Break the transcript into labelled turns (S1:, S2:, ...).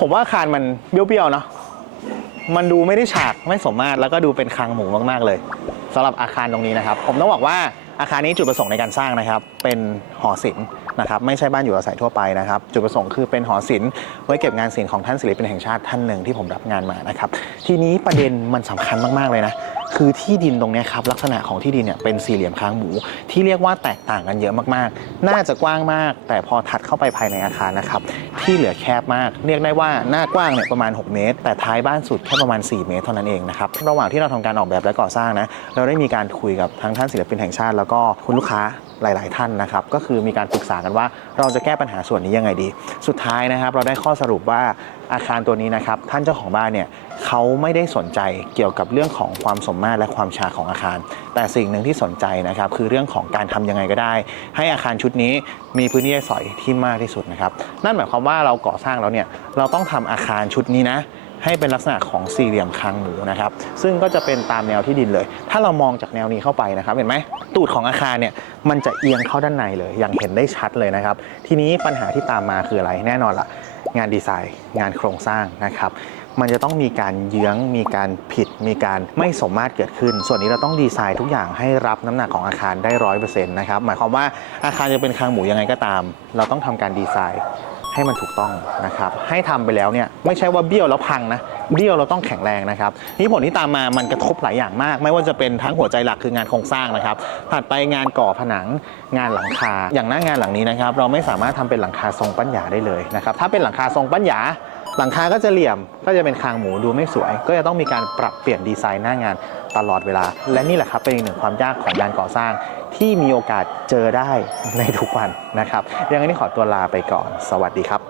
S1: ผมว่าอาคารมันเบี้ยวๆเนาะมันดูไม่ได้ฉากไม่สมมาตรแล้วก็ดูเป็นคลังหมูมากๆเลยสำหรับอาคารตรงนี้นะครับ ผมต้องบอกว่าอาคารนี้จุดประสงค์ในการสร้างนะครับ เป็นหอศิลป์นะครับไม่ใช่บ้านอยู่อาศัยทั่วไปนะครับ จุดประสงค์คือเป็นหอศิลป์ไว้เก็บงานศิลป์ของท่านศิลปินแห่งชาติท่านหนึ่งที่ผมรับงานมานะครับ ทีนี้ประเด็นมันสำคัญมากๆเลยนะ คือที่ดินตรงนี้ครับลักษณะของที่ดินเนี่ยเป็นสี่เหลี่ยมค้างหมู ที่เรียกว่าแตกต่างกันเยอะมากๆ น่าจะกว้างมาก แต่พอถัดเข้าไปภายในอาคารนะครับที่เหลือแคบมาก เรียกได้ว่าหน้ากว้างเนี่ยประมาณ 6 เมตร แต่ท้ายบ้านสุดแค่ประมาณ 4 เมตรเท่านั้นเองนะครับระหว่างที่เราทำการออกแบบและก่อสร้างนะเราได้มีการคุยกับทั้งท่านศิลปินแห่งชาติ แล้วก็คุณลูกค้า หลาย ๆ ท่านนะครับ ก็คือมีการปรึกษากันว่าเราจะแก้ปัญหาส่วนนี้ยังไงดี สุดท้ายนะครับ เราได้ข้อสรุปว่าอาคารตัวนี้นะครับ ท่านเจ้าของบ้านเนี่ยเขาไม่ได้สนใจเกี่ยวกับเรื่องของความสมมาตรและความชาของอาคาร แต่สิ่งหนึ่งที่สนใจนะครับ คือเรื่องของการทำยังไงก็ได้ ให้อาคารชุดนี้มีพื้นที่ใช้สอยที่มากที่สุดนะครับ นั่นหมายความว่าเราก่อสร้างแล้วเนี่ยเราต้องทำอาคารชุดนี้นะ ให้เป็นลักษณะของสี่เหลี่ยมคางหมูนะครับ ซึ่งก็จะเป็นตามแนวที่ดินเลย ถ้าเรามองจากแนวนี้เข้าไปนะครับ เห็นไหมตูดของอาคารเนี่ยมันจะเอียงเข้าด้านในเลย อย่างเห็นได้ชัดเลยนะครับ ทีนี้ปัญหาที่ตามมาคืออะไรแน่นอนละงานดีไซน์ งานโครงสร้างนะครับมันจะต้องมีการเยื้องมีการผิด มีการไม่สมมาตรเกิดขึ้น ส่วนนี้เราต้องดีไซน์ทุกอย่างให้รับน้ำหนักของอาคารได้ร้อยเปอร์เซ็นต์นะครับ หมายความว่าอาคารจะเป็นคางหมูยังไงก็ตาม เราต้องทำการดีไซน์ ให้มันถูกต้องนะครับ ให้ทำไปแล้วเนี่ยไม่ใช่ว่าเบี้ยวแล้วพังนะ เบี้ยวเราต้องแข็งแรงนะครับนี่ผลที่ตามมามันกระทบหลายอย่างมาก ไม่ว่าจะเป็นทั้งหัวใจหลักคืองานโครงสร้างนะครับถัดไปงานก่อผนังงานหลังคา อย่างหน้างานหลังนี้นะครับ เราไม่สามารถทำเป็นหลังคาทรงปัญญาได้เลยนะครับ ถ้าเป็นหลังคาทรงปัญญา หลังคาก็จะเหลี่ยมก็จะเป็นคางหมูดูไม่สวย ก็จะต้องมีการปรับเปลี่ยนดีไซน์หน้างานตลอดเวลา และนี่แหละครับเป็นอีกหนึ่งความยากของการก่อสร้าง ที่มีโอกาสเจอได้ในทุกวันนะครับยังไงนี่ขอตัวลาไปก่อน สวัสดีครับ